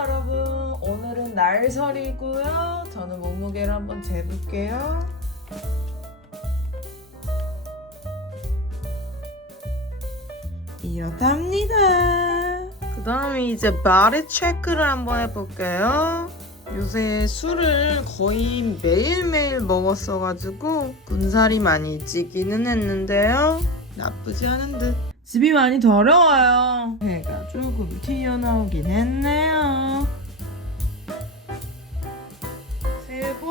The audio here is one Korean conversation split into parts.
여러분 오늘은 날설이고요. 저는 몸무게를 한번 재볼게요. 이렇답니다. 그 다음에 이제 바디 체크를 한번 해볼게요. 요새 술을 거의 매일매일 먹었어가지고 군살이 많이 찌기는 했는데요. 나쁘지 않은 듯 집이 많이 더러워요. 해가 조금 튀어나오긴 했네요. 새해 복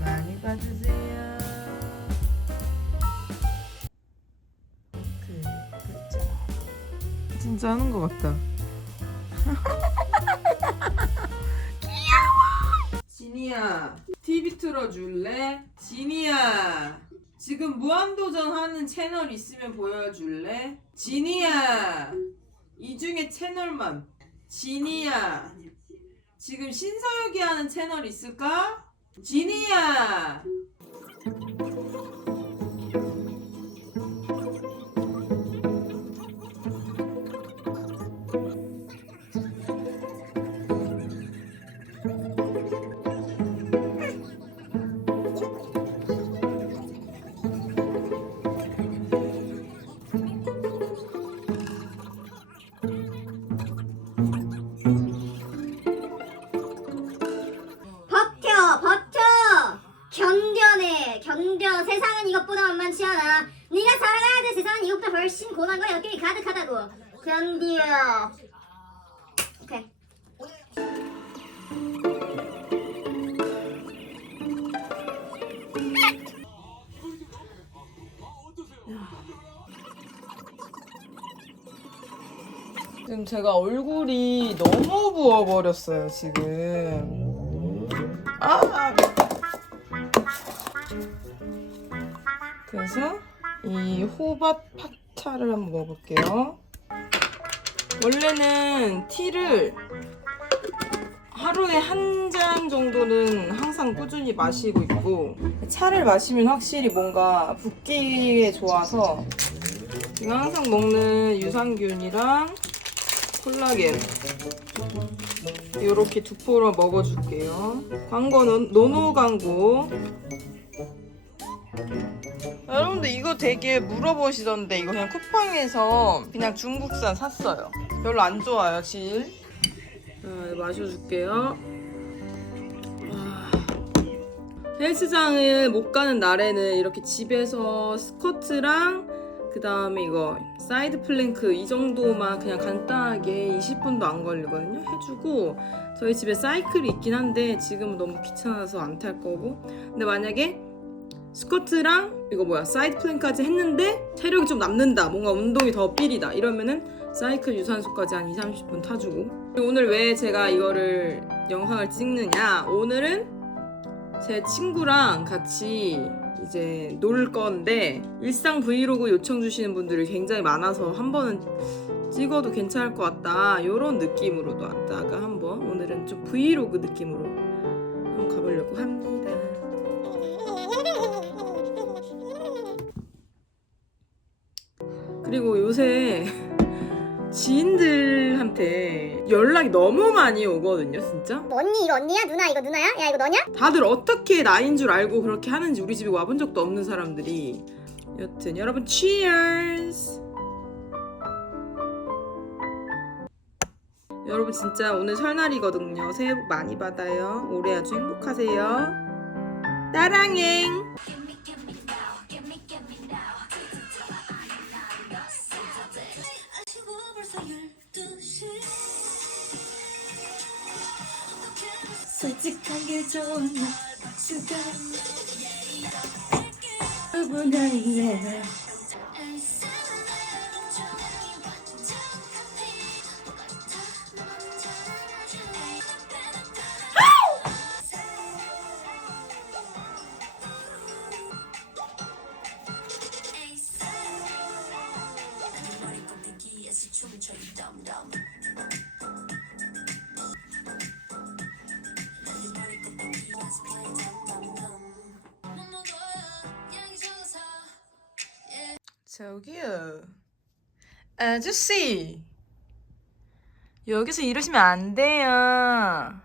많이 받으세요. 그, 그죠 진짜 하는 것 같다. 지니야, TV 틀어줄래? 지니야, 지금 무한도전 하는 채널 있으면 보여줄래? 지니야, 이 중에 채널만. 지니야, 지금 신서유기 하는 채널 있을까? 지니야! 세상은 이것보다 만만치 않아 네가 살아가야 될 세상은 이것보다 훨씬 고난과 역경이 가득하다고 견뎌 오케이 지금 제가 얼굴이 너무 부어버렸어요, 지금. 아! 그래서 이 호박 팥차를 한번 먹어볼게요. 원래는 티를 하루에 한 잔 정도는 항상 꾸준히 마시고 있고 차를 마시면 확실히 뭔가 붓기에 좋아서 제가 항상 먹는 유산균이랑 콜라겐 이렇게 두 포로 먹어줄게요. 광고는 노노 광고. 되게 물어보시던데 이거 그냥 쿠팡에서 그냥 중국산 샀어요. 별로 안 좋아요 질. 자, 마셔줄게요. 와. 헬스장을 못 가는 날에는 이렇게 집에서 스쿼트랑 그 다음에 이거 사이드 플랭크 이 정도만 그냥 간단하게 20분도 안 걸리거든요. 해주고 저희 집에 사이클이 있긴 한데 지금은 너무 귀찮아서 안 탈 거고 근데 만약에 스쿼트랑 이거 뭐야 사이드 플랭크까지 했는데 체력이 좀 남는다 뭔가 운동이 더 삘이다 이러면은 사이클 유산소까지 한 2, 30분 타주고 오늘 왜 제가 이거를 영상을 찍느냐 오늘은 제 친구랑 같이 이제 놀 건데 일상 브이로그 요청 주시는 분들이 굉장히 많아서 한 번은 찍어도 괜찮을 것 같다 이런 느낌으로도 왔다가 한번 오늘은 좀 브이로그 느낌으로 한번 가보려고 합니다. 그리고 요새 지인들한테 연락이 너무 많이 오거든요, 진짜. 뭐 언니 이거 언니야? 누나 이거 누나야? 야 이거 너냐? 다들 어떻게 나인 줄 알고 그렇게 하는지 우리 집에 와본 적도 없는 사람들이. 여튼 여러분 cheers! 여러분 진짜 오늘 설날이거든요. 새해 복 많이 받아요. 올해 아주 행복하세요. 따랑행 솔직한 게 좋은 날 박수가. 여러분 아니 저기요 아저씨 여기서 이러시면 안 돼요.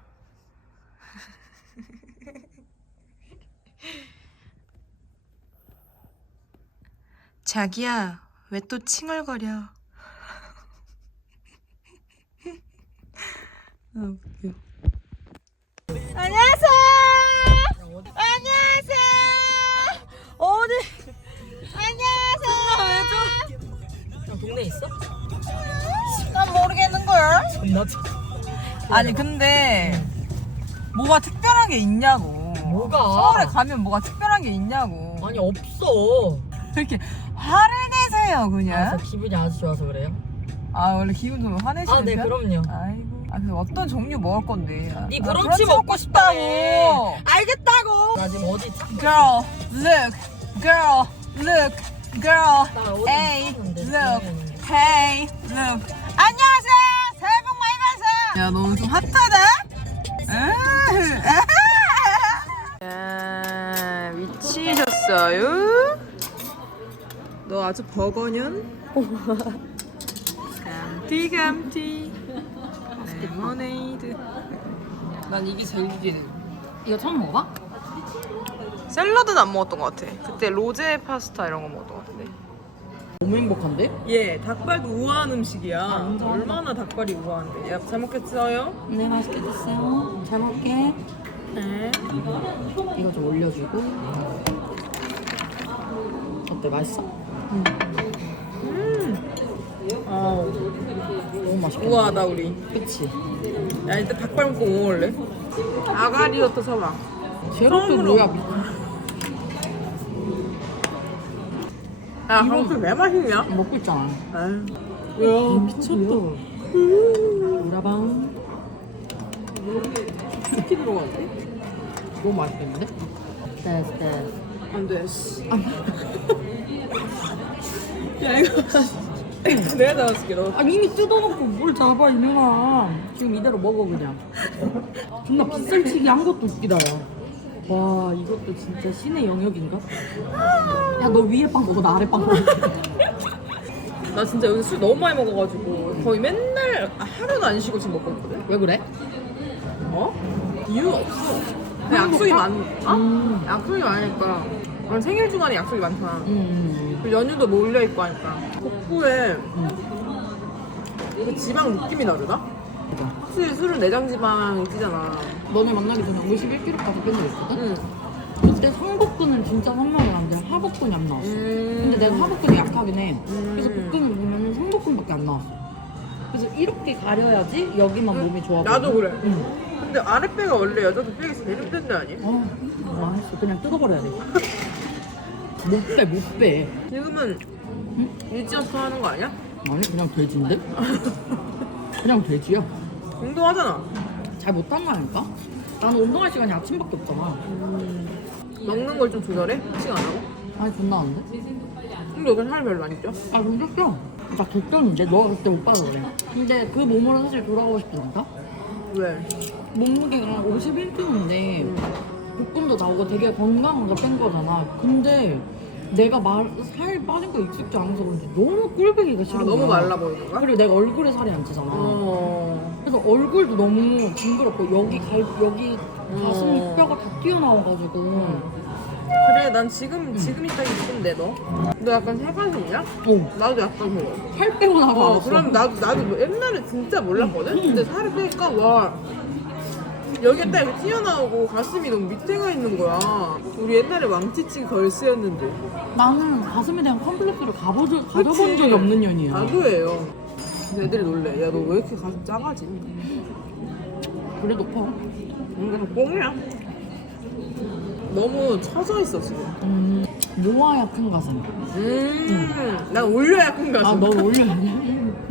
자기야, 왜 또 칭얼거려? 아, 웃겨. 동네 있어? 난 모르겠는 걸. 아니 근데 뭐가 특별한 게 있냐고. 뭐가? 서울에 가면 뭐가 특별한 게 있냐고. 아니 없어. 이렇게 화를 내세요 그냥. 아, 기분이 아주 좋아서 그래요. 아 원래 기분 좋으면 화내시는 아, 네, 편? 그럼요. 아이고. 아, 그 어떤 종류 먹을 건데? 아, 네 아, 브런치 먹고 싶다고. 알겠다고. 나 지금 어디 Girl, look. Girl, look. Girl, 나 어디 찾았는데, look. Hey, look. 안녕하세요. 새해 복 많이 받으세요. 야, 너는 좀 핫하다. 야, 미치셨어요? 너 아주 버거년? 감티 감티 레모네이드 난 이게 제일 기대돼 이거 처음 먹어봐? 샐러드는 안 먹었던 것 같아 그때 로제 파스타 이런 거 먹었던 것 같은데 너무 행복한데? 예 닭발도 우아한 음식이야 얼마나 닭발이 우아한데 야, 잘 먹겠어요? 네 맛있게 드세요. 잘 먹게. 네 이거 좀 올려주고. 어때 맛있어? 아우 너무 맛있게. 우아하다 우리 그치? 야 일단 닭발 먹고 뭐 먹을래? 아가리부터 서봐 제로또 처음으로. 뭐야? 야 한국 왜 맛있냐? 먹고 있잖아. 아유 야 미쳤다 우라방. 이렇게 들어가는데? 너무 맛있겠는데? 됐어 됐어. 안 돼 씨. 야 이거 내가 잡아줄게 너 아 이미 뜯어놓고 뭘 잡아 이년아 지금 이대로 먹어 그냥 존나 빗살치기 한 것도 웃기다 야 와 이것도 진짜 신의 영역인가? 야 너 위에 빵 먹어 나 아래 빵 먹어 나 진짜 여기 술 너무 많이 먹어가지고 거의 맨날 하루도 안 쉬고 지금 먹고 있거든? 왜 그래? 어? 이유가 없어 그냥 약속이 많.. 어? 음. 약속이 많으니까 난 생일 주간에 약속이 많잖아 음, 그리고 연휴도 몰려있고 하니까 복부에 음. 그 지방 느낌이 나르다? 확실히 술은 내장 지방이 찌잖아 너네 만나기 전에 51kg까지 뺀적 있거든? 응 그때 상복근은 진짜 상관이 안 돼. 하복근이 안 나왔어. 근데 내가 하복근이 약하긴 해. 그래서 음. 복근을 보면 상복근밖에 안 나왔어. 그래서 이렇게 가려야지 여기만 몸이 좋아. 나도 그래 응. 근데 아랫배가 원래 여자도 빼기 제일 힘든 데 아니? 어, 망했어. 그냥 뜯어버려야 돼. 못 빼, 못 빼. 지금은 유지연서 하는 거 아니야? 아니, 그냥 돼지인데? 그냥 돼지야. 운동하잖아 잘 못한 거 아닐까? 나는 운동할 시간이 아침밖에 없잖아. 먹는 걸 좀 조절해? 식안 하고? 아니, 존나 안 돼? 근데 여기 살이 별로 안 쪄? 아, 근데 좀. 나 결정인데? 너가 그때 못 봐서 그래. 근데 그 몸으로 사실 돌아가고 싶지 않다? 왜? 몸무게가 51kg인데 복근도 나오고 되게 건강하게 뺀 거잖아. 근데 내가 말, 살 빠진 거 익숙지 않아서 그런지 너무 꼴보기가 싫어. 아, 너무 말라 보이는 거야? 그리고 내가 얼굴에 살이 안 찌잖아. 어... 그래서 얼굴도 너무 징그럽고 여기 갈 여기 가슴 어. 뼈가 다 튀어나와가지고. 그래 난 지금 지금 이따 이쁜데 너? 너 약간 살간색이야? 어, 나도 약간 그래 살 빼고 나고 어 알았어. 그럼 나도 나도 뭐 옛날에 진짜 몰랐거든? 근데 살을 빼니까 와 여기에 딱 이렇게 튀어나오고 가슴이 너무 밑에 가 있는 거야 우리 옛날에 왕치치 걸스였는데 나는 가슴에 대한 컴플렉스를? 가져본 적이 없는 년이야. 나도예요 애들이 놀래 야 너 왜 이렇게 가슴 작아지? 그래도 커. 뭔가 뽕이야 너무 처져 있어 지금 음, 모아야 큰 가슴. 음 난 올려야 큰 가슴 아, 넌 올려야 돼.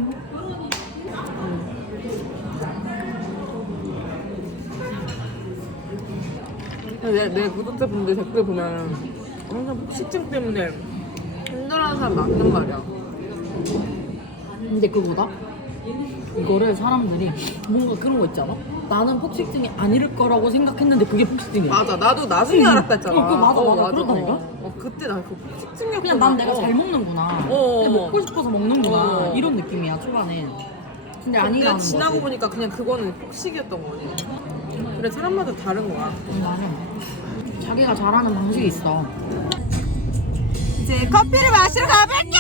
내, 내 구독자분들 댓글 보면 항상 폭식증 때문에 힘들어하는 사람 많단 말이야. 근데 그보다 이거를 사람들이 뭔가 그런 거 있잖아. 나는 폭식증이 아닐 거라고 생각했는데 그게 폭식증이야. 맞아, 나도 나중에 응. 알았다 했잖아. 어, 그거 맞아, 맞아. 그렇다니까? 어, 어, 그때 나그 폭식증이었구나. 그냥 난 내가 어. 잘 먹는구나. 어. 그냥 먹고 싶어서 먹는구나. 어. 이런 느낌이야 초반에. 근데 근데 아니라는 지나고 거지. 보니까 그냥 그거는 폭식이었던 거네. 그래 사람마다 다른 거야. 응, 맞아. 자기가 잘하는 방식이 있어. 이제 커피를 마시러 가볼게요.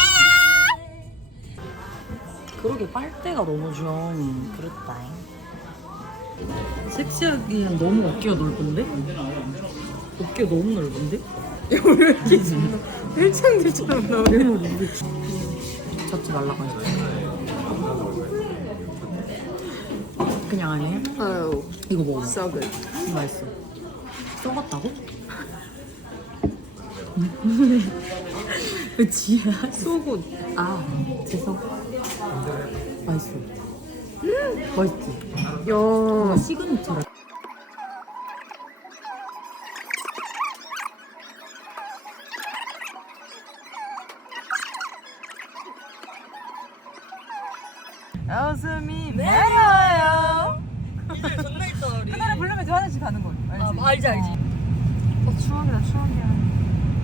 그러게 빨대가 너무 좀 그렇다. 섹시하기엔 너무 어깨가 넓은데? 어깨가 너무 넓은데? 일창들처럼 나오네. 잡지 말라고 했지. 그냥 아니에요? 아유, 이거 먹어. 썩은. 맛있어. 썩었다고? 그치? 속옷. 아, 재석. 맛있어. 맛있지? 야. 뭔가 시그니처라. 웃음이 내려요. 하나를 부르면 저 화장실 가는 거 알지? 아, 알지, 알지. 어, 추억이다, 추억이야.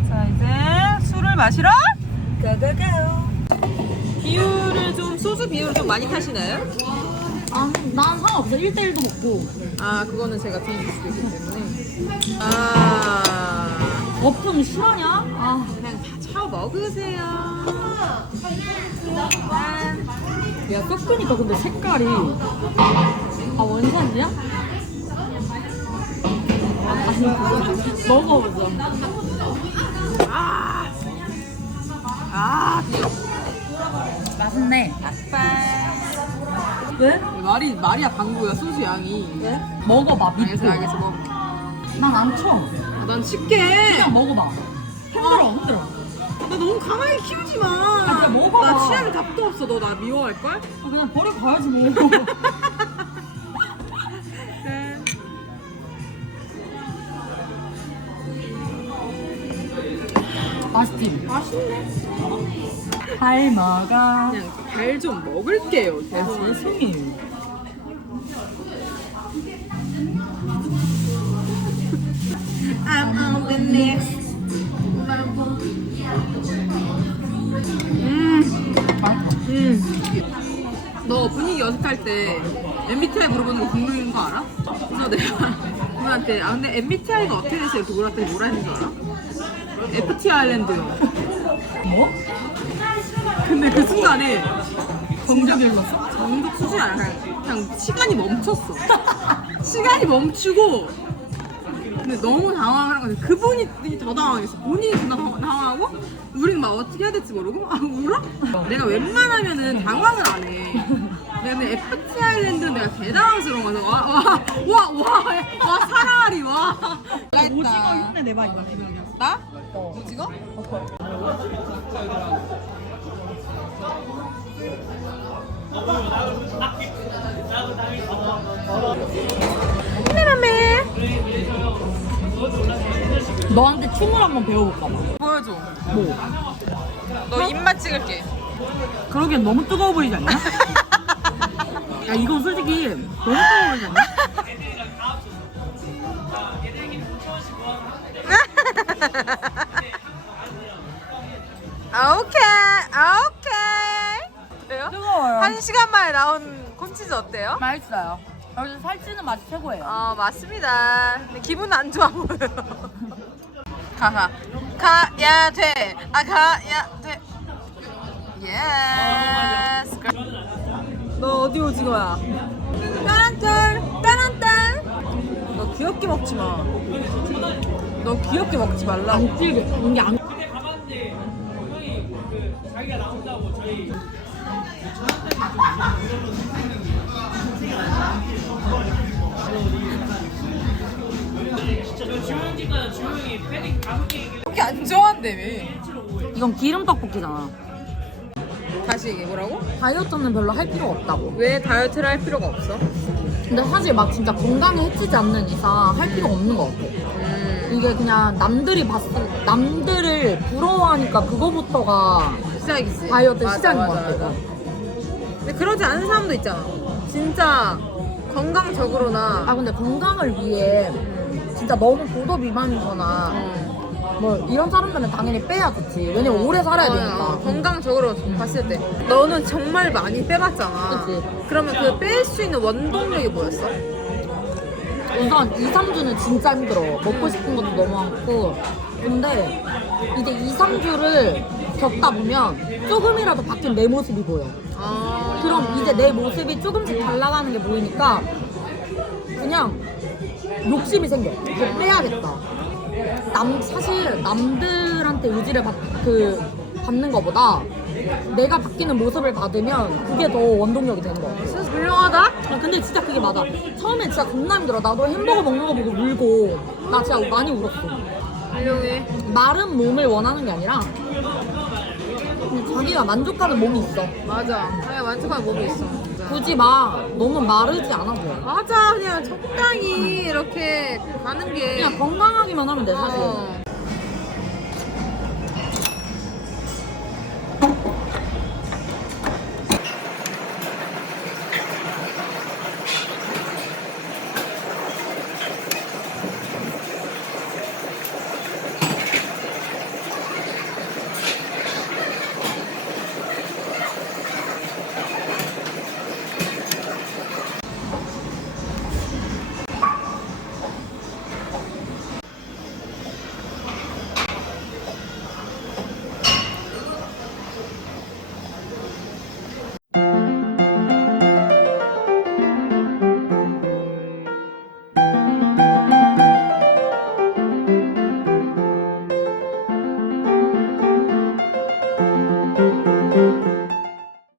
자, 이제 술을 마시러 가가가요. 비율을 좀, 소주 비율을 좀 많이 타시나요? 아, 난 상관없어. 1대1도 먹고. 아, 그거는 제가 드릴 수도 있기 때문에. 아, 거품 실화냐? 아, 그냥 다쳐 먹으세요. 야, 섞으니까 근데 색깔이. 아, 원산이야? 아니, 먹어보자. 아, 맛있네. 왜? 말이, 말이야, 방구야, 소주 양이. 왜? 먹어봐. 알겠어, 알겠어, 먹을게. 난안 쳐. 아, 난 칠게. 그냥 먹어봐. 힘들어, 힘들어. 나 너무 강하게 키우지 마. 아, 진짜 먹어봐. 나 취향이 답도 없어. 너 나 미워할 걸? 아, 그냥 버려가야지 뭐. 맛있지? 맛있네. 잘 먹어. 그냥 발좀 먹을게요. 아, 대신. 세상에. I'm on the next. 음, 맛있어. 음. 너 분위기 연습할 때 MBTI 물어보는 거 국룰인 거 알아? 그래서 내가 누나한테 아 근데 MBTI가 어떻게 되세요? 이렇게 물었더니 뭐라 했는 줄 알아? FT 아일랜드요. 뭐? 근데 그 순간에 정답 일렀어? 정적 수준이 아니라 그냥, 시간이 멈췄어. 시간이 멈추고 근데 너무 당황하는 건데 그분이 더 당황했어. 본인이 더 당황- 당황하고 우리는 막 어떻게 해야 될지 모르고 아 울어? 내가 웬만하면은 당황을 안 해. 근데 FT 아일랜드는 내가 개당황스러운 거서 와와와와 사라리 와. 오징어 흉내 내봐, 이거. 나? 오징어? 너한테 춤을 한번 배워볼까 봐. 보여줘. 뭐? 너 입만 찍을게. 그러기엔 너무 뜨거워 보이지 않냐? 야, 이건 솔직히 너무 뜨거워 보이지 않냐? 아 오케이 아 오케이 그래요? 뜨거워요. 한 시간 만에 나온 콘치즈 어때요? 맛있어요. 여기서 살찌는 맛이 최고예요. 어 맞습니다 근데 기분 안 좋아 보여요 가가 가야 돼 아 가야 돼 예스 너 어디 오징어야? 따란털 따란딸 너 귀엽게 먹지 마 너 귀엽게 먹지 말라고 안 찔게. 이게 안. 그렇게 안 좋아한대 왜 이건 기름 떡볶이잖아. 다시 얘기해 보라고? 다이어트는 별로 할 필요 없다고. 왜 다이어트를 할 필요가 없어? 근데 사실 막 진짜 건강에 해치지 않는 이상 할 필요 없는 것 같아. 음, 이게 그냥 남들이 봤을 남들을 부러워하니까 그거부터가 시작이지. 다이어트 맞아, 시작인 맞아, 것 같아. 맞아. 근데 그러지 않은 사람도 있잖아. 진짜 건강적으로나 아 근데 건강을 위해 진짜 너무 고도 비만이거나 음, 뭐 이런 사람들은 당연히 빼야 좋지. 왜냐면 오래 살아야. 되니까. 건강적으로 봤을 때 너는 정말 많이 빼봤잖아 그치. 그러면 그 뺄 수 있는 원동력이 뭐였어? 우선 2, 3주는 진짜 힘들어. 먹고 싶은 것도 너무 많고. 근데 이제 2, 3주를 겪다 보면 조금이라도 바뀐 내 모습이 보여. 아 그럼 이제 내 모습이 조금씩 달라가는 게 보이니까 그냥 욕심이 생겨. 이거 빼야겠다. 남 사실 남들한테 의지를 받, 그, 받는 것보다 내가 바뀌는 모습을 받으면 그게 더 원동력이 되는 거 같아. 진짜 훌륭하다? 아, 근데 진짜 그게 맞아. 처음에 진짜 겁나 힘들어. 나도 햄버거 먹는 거 보고 울고 나 진짜 많이 울었어. 훌륭해 마른 몸을 원하는 게 아니라 자기가 만족하는 몸이 있어. 맞아 자기가 만족한 몸이 있어 진짜. 굳이 막 너무 마르지 않아도 돼. 맞아 그냥 적당히 이렇게 가는 게 그냥 건강하기만 하면 돼 사실. 어.